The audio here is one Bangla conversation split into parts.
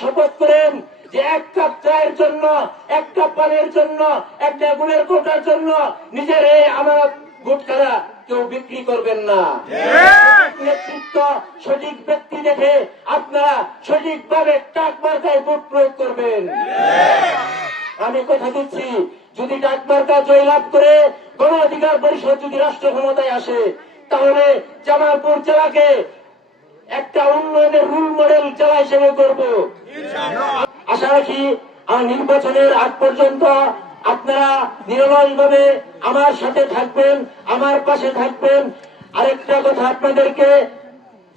শপথ করেন যে এক কাপ চায়ের জন্য এক কাপ পানের জন্য একটা গুণের কোটার জন্য নিজের এই আমার গুটখারা কেউ বিক্রি করবেন না। নেতৃত্ব সঠিক ব্যক্তি দেখে আপনারা সঠিকভাবে টাক মার্কায় ভোট প্রয়োগ করবেন। আমি কথা দিচ্ছি যদি ডাক মার্কা জয়লাভ করে গণ অধিকার পরিষদ যদি রাষ্ট্র ক্ষমতায় আসে তাহলে জামালপুর জেলাকে একটা উন্নয়নের রুল মডেল জেলা হিসেবে করব। আশা রাখি, আর নির্বাচনের আগ পর্যন্ত আপনারা নিরলসভাবে আমার সাথে থাকবেন, আমার পাশে থাকবেন। আরেকটা কথা আপনাদেরকে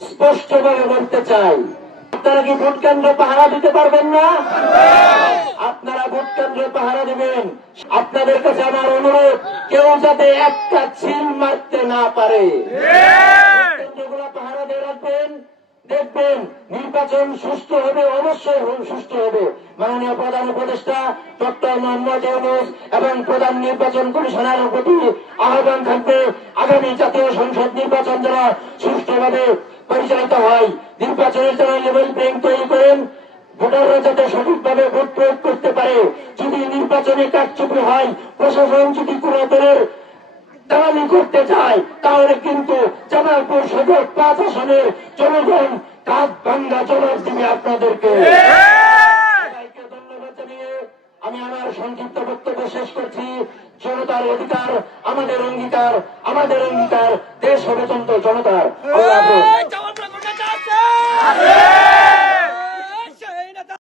স্পষ্টভাবে বলতে চাই। আপনারা কি ভোট কেন্দ্র পাহারা দিতে পারবেন না? আপনারা ভোট কেন্দ্রে পাহারা দিবেন। আপনাদের কাছে আমার অনুরোধ, কেউ যাতে একটা ছিল মারতে না পারে। রাখবেন দেখবেন, নির্বাচন সুস্থ হবে, অবশ্যই সুস্থ হবে। মাননীয় প্রধান উপদেষ্টা, ডক্টর মোহাম্মদ ইউনুস এবং প্রধান নির্বাচন কমিশনার প্রতি আহ্বান থাকবে, আগামী জাতীয় সংসদ নির্বাচন যেন সুষ্ঠুভাবে পরিচালিত হয়। নির্বাচনের জন্য লেভেল প্লেইং তৈরি করেন, ভোটাররা যাতে সঠিকভাবে ভোট প্রয়োগ করতে পারে। যদি নির্বাচনে কারচুপি হয়, প্রশাসন যদি কোনো দলের দালালি করতে চায় তাহলে কিন্তু জামালপুর সদর পাঁচ আসনের জনগণ কাজ ভাঙ্গা জবাব দিবে আপনাদেরকে। সবাইকে ধন্যবাদ জানিয়ে আমি আমার সংক্ষিপ্ত বক্তব্য শেষ করছি। জনতার অধিকার আমাদের অঙ্গীকার আমাদের অঙ্গীকার দেশ হবে জনতার।